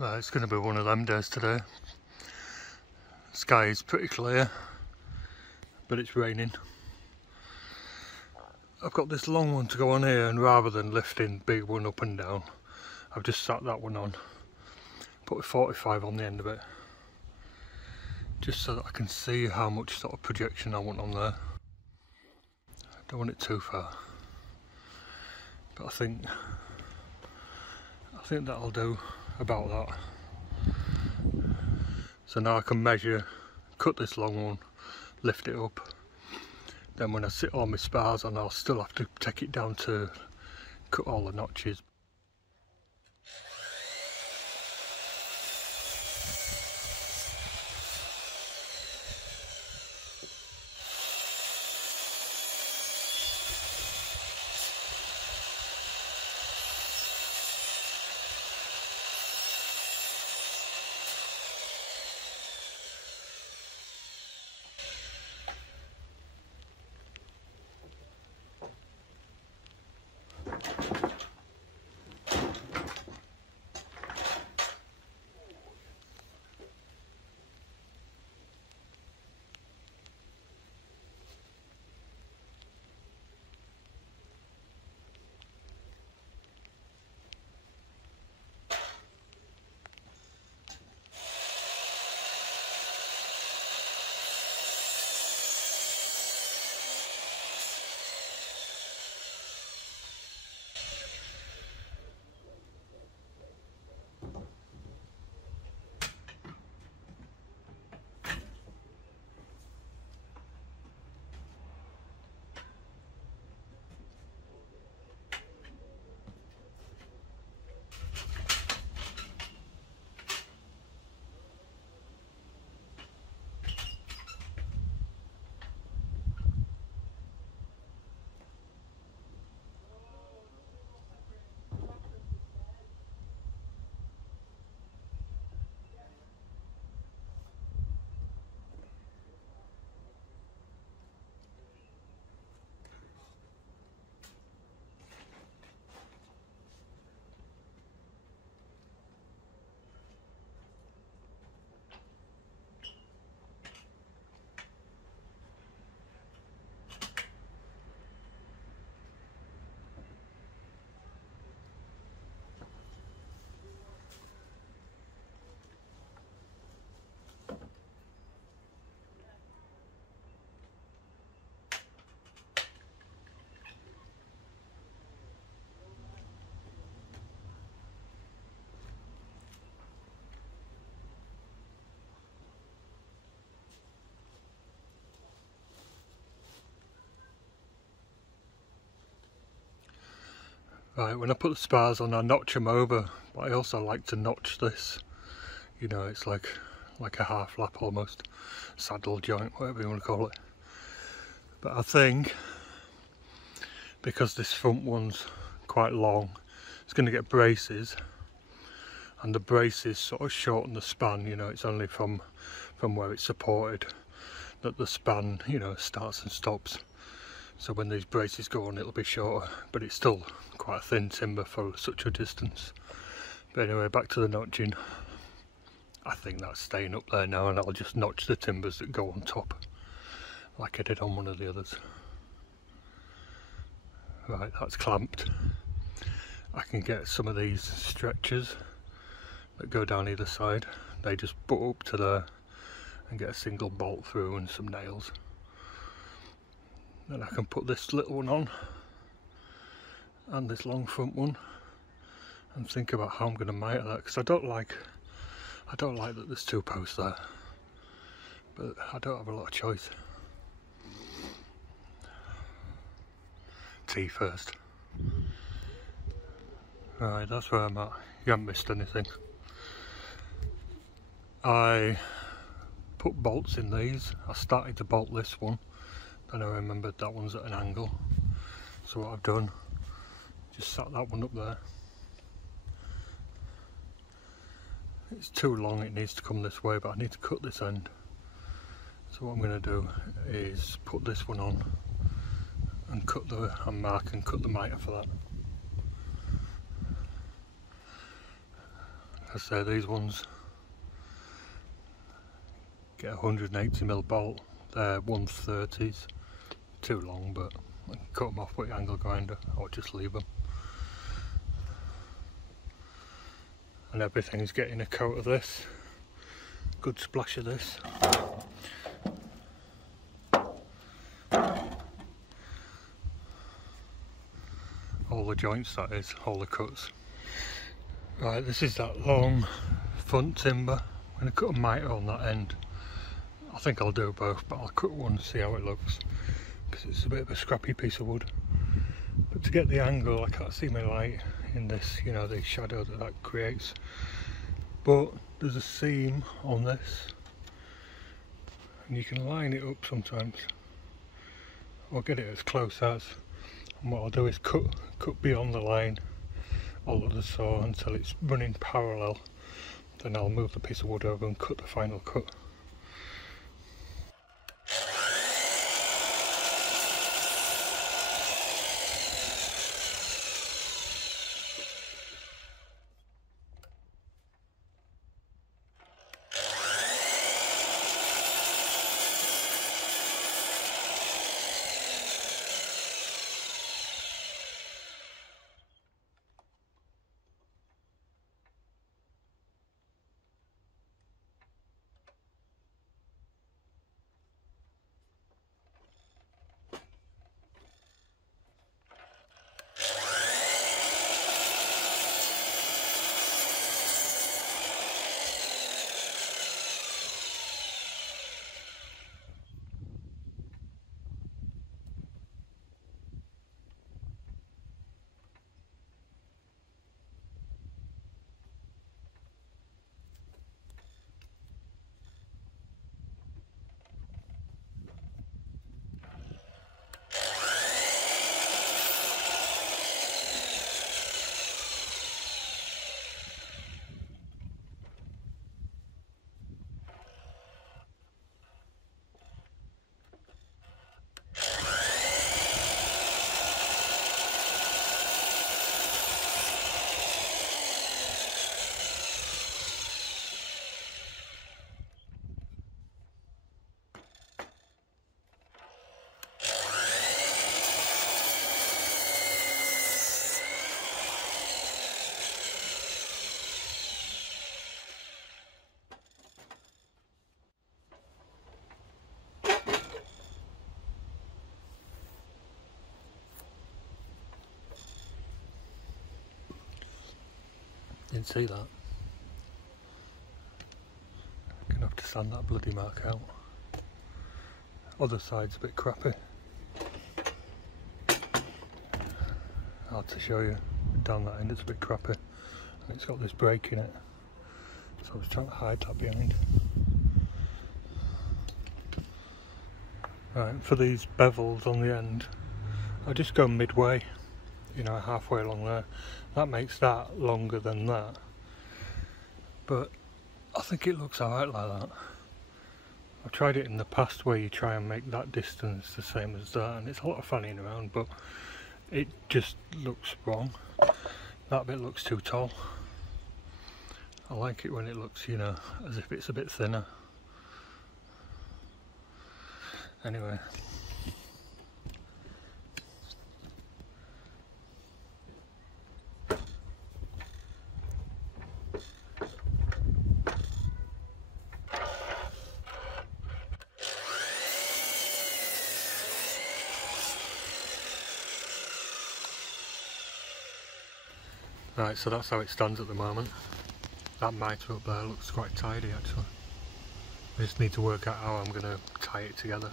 Right, it's going to be one of them days today. Sky is pretty clear, but it's raining. I've got this long one to go on here, and rather than lifting big one up and down, I've just sat that one on, put a 45 on the end of it, just so that I can see how much sort of projection I want on there. I don't want it too far, but I think that'll do about that. So now I can measure, cut this long one, lift it up. Then when I sit all my spars on, I'll still have to take it down to cut all the notches. Right, when I put the spars on, I notch them over, but I also like to notch this. You know, it's like a half lap almost, saddle joint, whatever you want to call it. But I think because this front one's quite long, it's going to get braces, and the braces sort of shorten the span. You know, it's only from where it's supported that the span, you know, starts and stops. So when these braces go on, it'll be shorter, but it's still quite a thin timber for such a distance. But anyway, back to the notching. I think that's staying up there now, and I'll just notch the timbers that go on top, like I did on one of the others. Right, that's clamped. I can get some of these stretchers that go down either side. They just butt up to there and get a single bolt through and some nails. Then I can put this little one on and this long front one and think about how I'm going to miter that, because I don't like that there's two posts there, but I don't have a lot of choice. Tea first. Right, that's where I'm at. You haven't missed anything. I put bolts in these. I started to bolt this one, then I remembered that one's at an angle, so what I've done, just sat that one up there. It's too long, it needs to come this way, but I need to cut this end. So what I'm going to do is put this one on and mark and cut the mitre for that. I say these ones get 180mm bolt, they're 130s, too long, but I can cut them off with the angle grinder or just leave them. And everything's getting a coat of this, good splash of this. All the joints, that is, all the cuts. Right, this is that long front timber. I'm going to cut a mitre on that end. I think I'll do both, but I'll cut one to see how it looks, because it's a bit of a scrappy piece of wood. But to get the angle, I can't see my light in this, you know, the shadow that that creates. But there's a seam on this, and you can line it up sometimes, or get it as close as. And what I'll do is cut beyond the line all of the saw until it's running parallel. Then I'll move the piece of wood over and cut the final cut. Didn't see that. Gonna have to sand that bloody mark out. Other side's a bit crappy. Hard to show you. Down that end it's a bit crappy. And it's got this break in it. So I was trying to hide that behind. Right, for these bevels on the end, I just go midway, you know, halfway along there. That makes that longer than that, but I think it looks alright like that. I've tried it in the past where you try and make that distance the same as that, and it's a lot of fanning around, but it just looks wrong. That bit looks too tall. I like it when it looks, you know, as if it's a bit thinner. Anyway. Right, so that's how it stands at the moment. That mitre up there looks quite tidy actually. I just need to work out how I'm going to tie it together.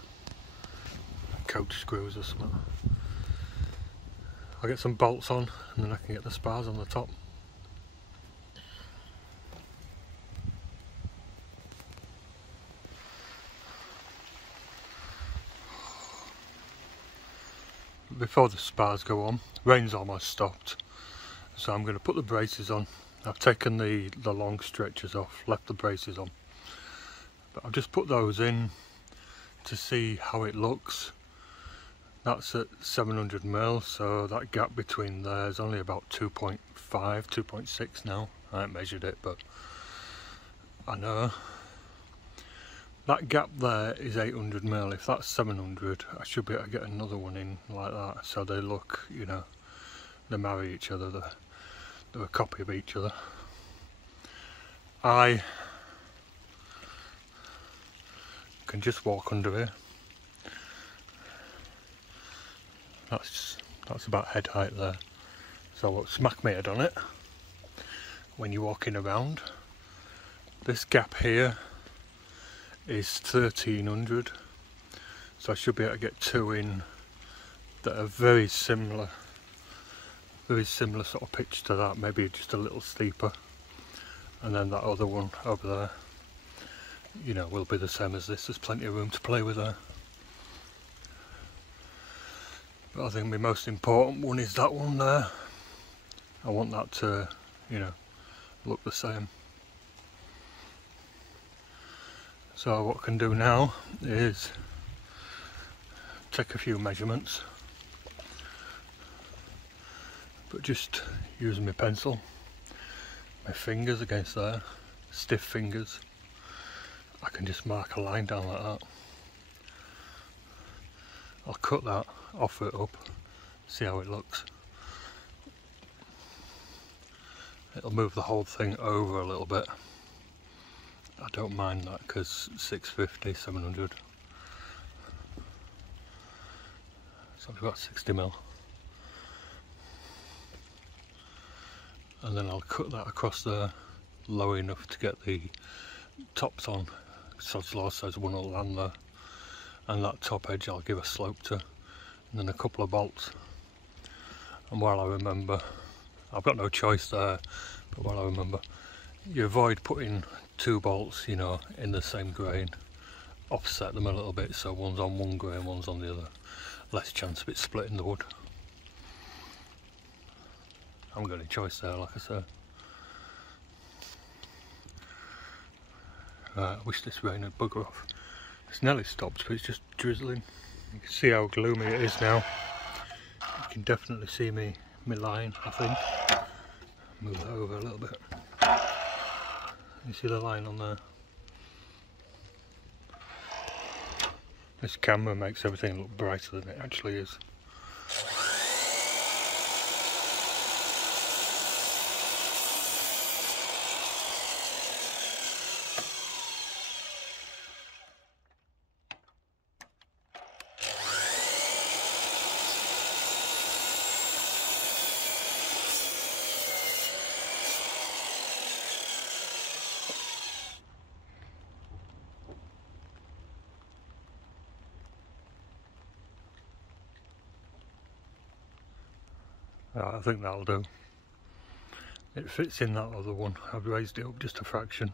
Coach screws or something. I'll get some bolts on and then I can get the spars on the top. Before the spars go on, rain's almost stopped. So I'm going to put the braces on. I've taken the long stretchers off, left the braces on. But I've just put those in to see how it looks. That's at 700mm, so that gap between there is only about 2.5, 2.6 now. I haven't measured it, but I know. That gap there is 800mm. If that's 700, I should be able to get another one in like that, so they look, you know, they marry each other, they're a copy of each other. I can just walk under here. That's about head height there. So I'll smack my head on it when you're walking around. This gap here is 1300, so I should be able to get two in that are very similar sort of pitch to that, maybe just a little steeper, and then that other one over there, you know, will be the same as this. There's plenty of room to play with there. But I think my most important one is that one there. I want that to, you know, look the same. So what I can do now is take a few measurements, but just using my pencil, my fingers against there, stiff fingers, I can just mark a line down like that. I'll cut that, offer it up, see how it looks. It'll move the whole thing over a little bit. I don't mind that because 650, 700. So I've got 60mm. And then I'll cut that across there low enough to get the tops on. Sod's law says one will land there. And that top edge I'll give a slope to. And then a couple of bolts. And while I remember, I've got no choice there, but while I remember, you avoid putting two bolts, you know, in the same grain. Offset them a little bit, so one's on one grain, one's on the other. Less chance of it splitting the wood. I haven't got any choice there, like I said. I wish this rain had bugger off. It's nearly stopped, but it's just drizzling. You can see how gloomy it is now. You can definitely see my line, I think. Move that over a little bit. You see the line on there? This camera makes everything look brighter than it actually is. I think that'll do. It fits in that other one. I've raised it up just a fraction.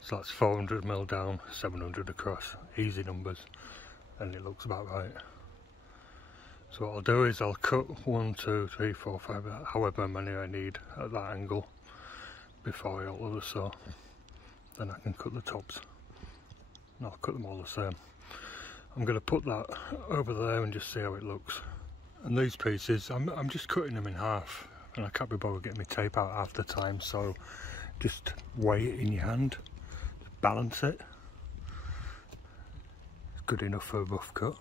So that's 400mm down, 700 across. Easy numbers. And it looks about right. So what I'll do is I'll cut 1, 2, 3, 4, 5, however many I need at that angle before I alter the saw. Then I can cut the tops. And I'll cut them all the same. I'm going to put that over there and just see how it looks. And these pieces, I'm just cutting them in half, and I can't be bothered getting my tape out half the time, so just weigh it in your hand, balance it. It's good enough for a rough cut.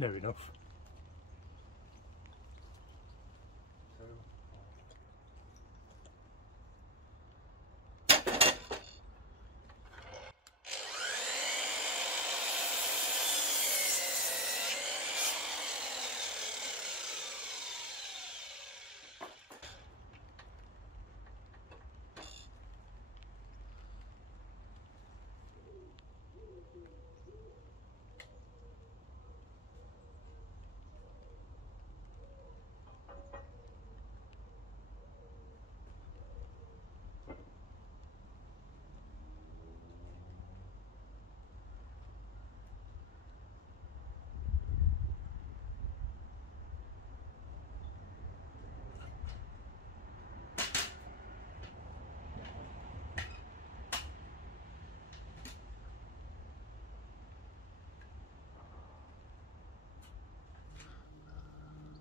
Near enough.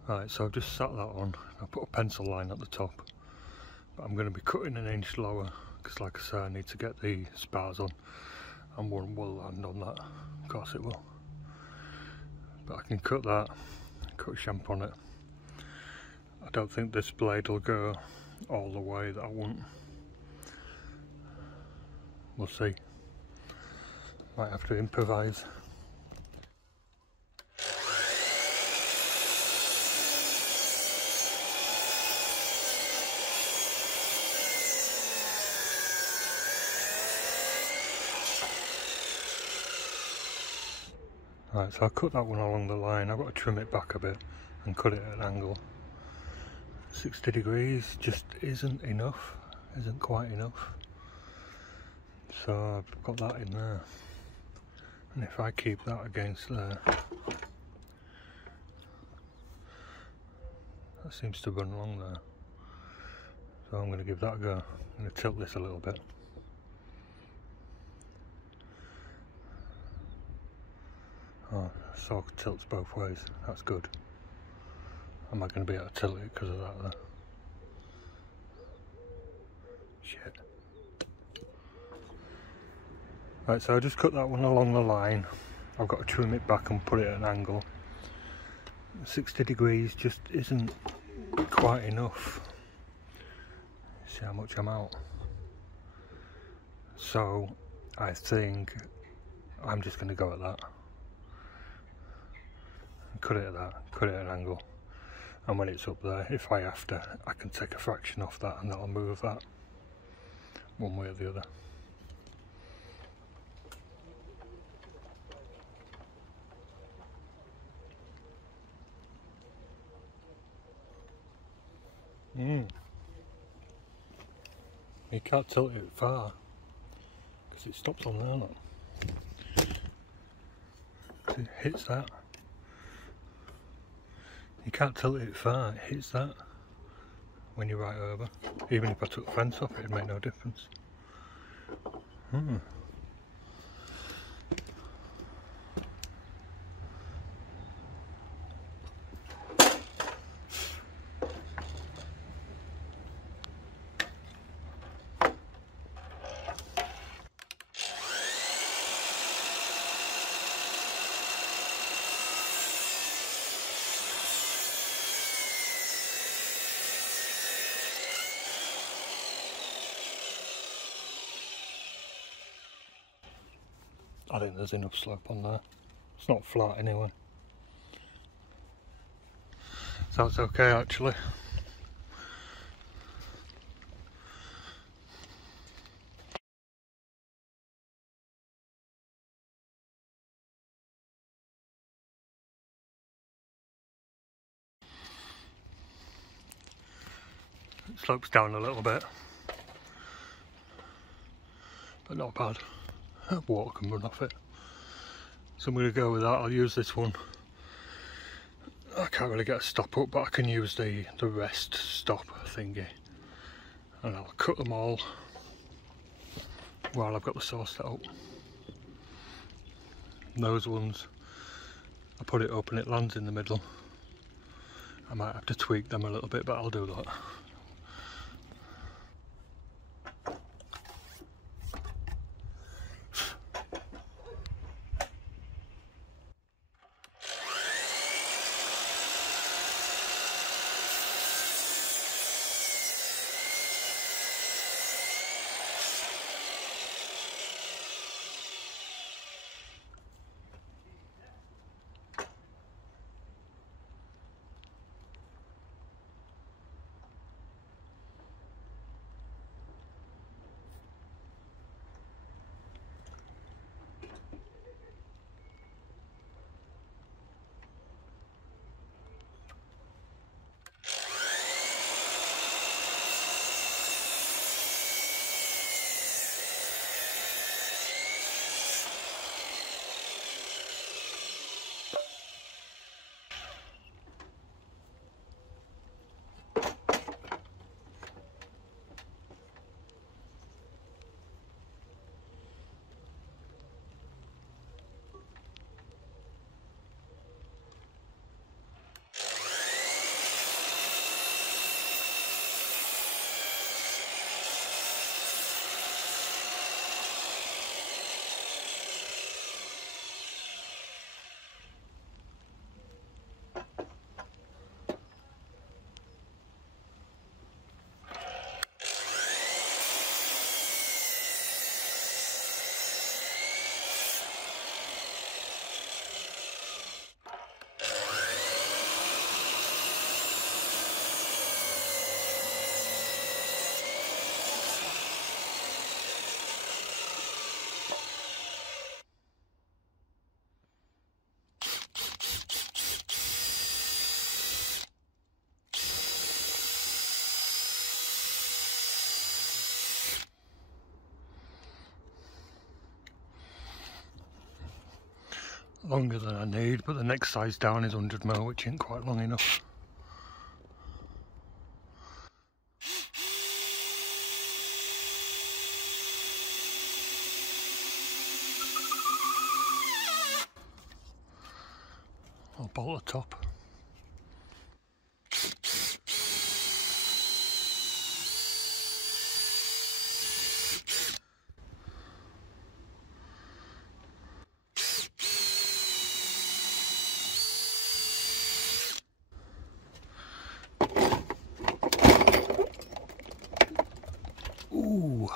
Right, so I've just sat that on. I put a pencil line at the top, but I'm going to be cutting an inch lower because, like I say, I need to get the spars on, and one will land on that. Of course it will. But I can cut that, cut a shamp on it. I don't think this blade will go all the way that I want. We'll see. Might have to improvise. Right, so I cut that one along the line. I've got to trim it back a bit and cut it at an angle. 60 degrees just isn't enough, isn't quite enough. So I've got that in there. And if I keep that against there, that seems to run along there. So I'm going to give that a go. I'm going to tilt this a little bit. Oh, saw tilts both ways. That's good. Am I going to be able to tilt it because of that there? Shit. Right, so I just cut that one along the line. I've got to trim it back and put it at an angle. 60 degrees just isn't quite enough. See how much I'm out. So I think I'm just going to go at that. Cut it at that, cut it at an angle. And when it's up there, if I have to, I can take a fraction off that and that'll move that one way or the other. You can't tilt it far because it stops on there, look. It hits that. You can't tilt it far, it hits that when you're right over. Even if I took the fence off, it'd make no difference. I think there's enough slope on there. It's not flat anyway. So it's okay actually. It slopes down a little bit, but not bad. Water can run off it. So I'm going to go with that. I'll use this one. I can't really get a stop up, but I can use the rest stop thingy. And I'll cut them all while I've got the saw set up. And those ones, I put it up and it lands in the middle. I might have to tweak them a little bit, but I'll do that. longer than I need, but the next size down is 100mm, which ain't quite long enough. I'll bolt the top. Ooh.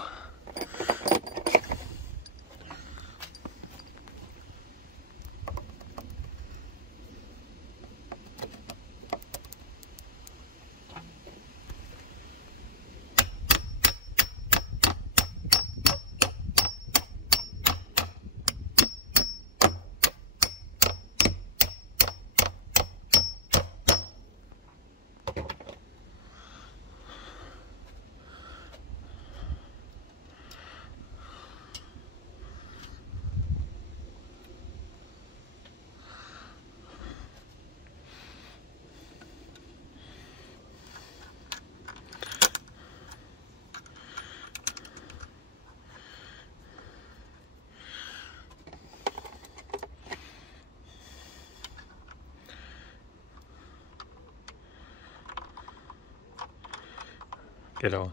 Get on.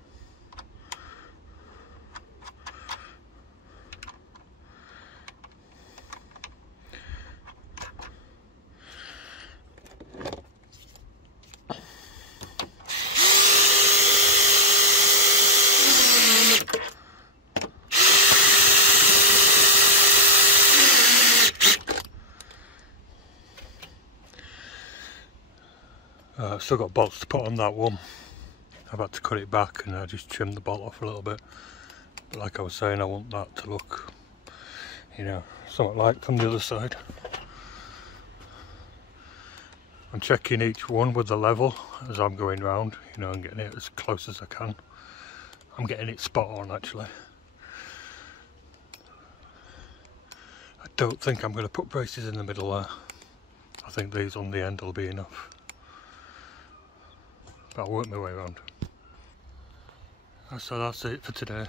I've still got bolts to put on that one. I've had to cut it back and I just trimmed the bolt off a little bit. But like I was saying, I want that to look, you know, somewhat like from the other side. I'm checking each one with the level as I'm going round, you know, and getting it as close as I can. I'm getting it spot on actually. I don't think I'm going to put braces in the middle there. I think these on the end will be enough. But I'll work my way around. So that's it for today.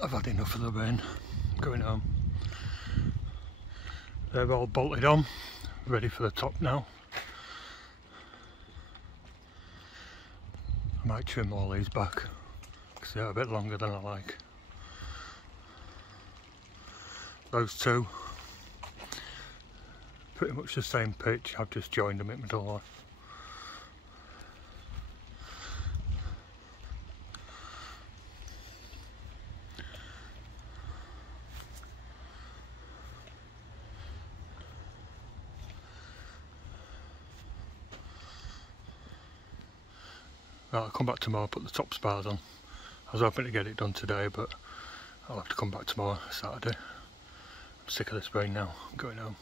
I've had enough of the rain. I'm going home. They're all bolted on, ready for the top now. I might trim all these back because they're a bit longer than I like. Those two, pretty much the same pitch. I've just joined them in the middle. I'll come back tomorrow, put the top spars on. I was hoping to get it done today, but I'll have to come back tomorrow, Saturday. I'm sick of this rain now, I'm going home.